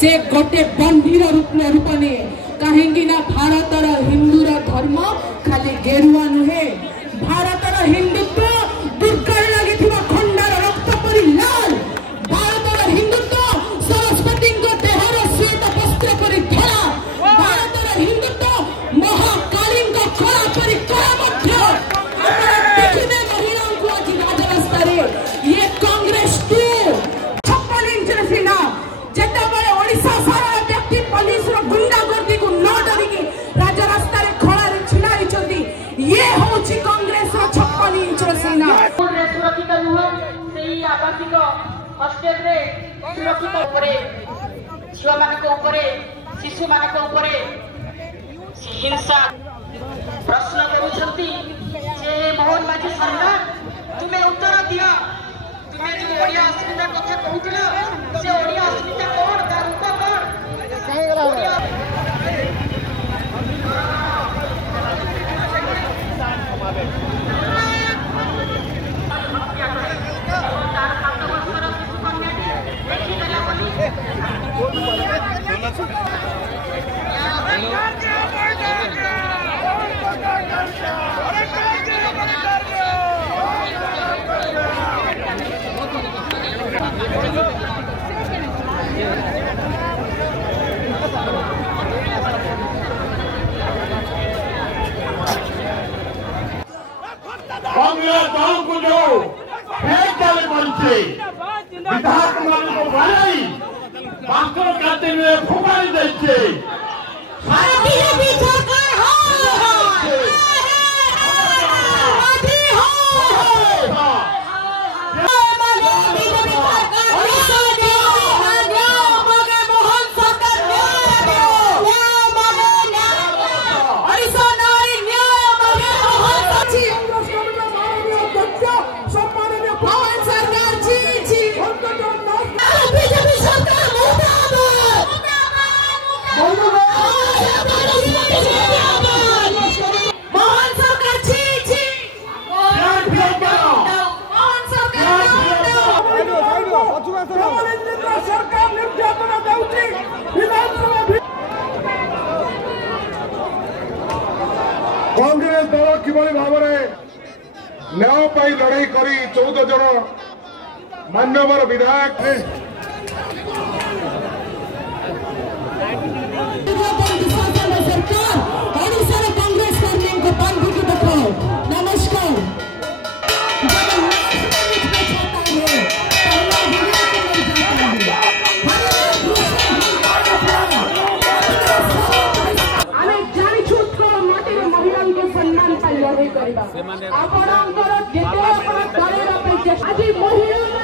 से गोटे बंधीर रूप ने कहीं भारतर हिंदूर धर्म खाली गेरुआ नुहे भारतर हिंदुत्व दुर्गार लगी खंडार रक्त परी लाल भारतर हिंदुत्व सरस्वती देहर श्वेत वस्त्र परी धरा भारतर हिंदुत्व महाकाली कला परी कला देखिए महिलाओं को आज राजरास्ता ये कांग्रेस 56 इंच सीना जितेबाला ओडिशा सारा व्यक्ति पुलिस गुंडागर्दी को न डरिकी राजरास्ता खड़ा छिड़ा ये हूँ कांग्रेस 56 इंच सीना सुरक्षित नुह से आवासिक हस्टेल सुरक्षित झील मान शिशु मान हिंसा प्रश्न करुँच मोहन माझी सरकार तुम्हें उत्तर दिया तुम्हें जो ओडिया अस्मिता कथा कहूल से ओडिया अस्मिता कौन तार रूप कांग्रेस दल को जो फेल विधायक मान को बनाई बास्तर करते हुए फुगारी देते कांग्रेस दल किभली भाव न्याय पाई लड़ाई करी 14 जन मान्यवर विधायक आज महिला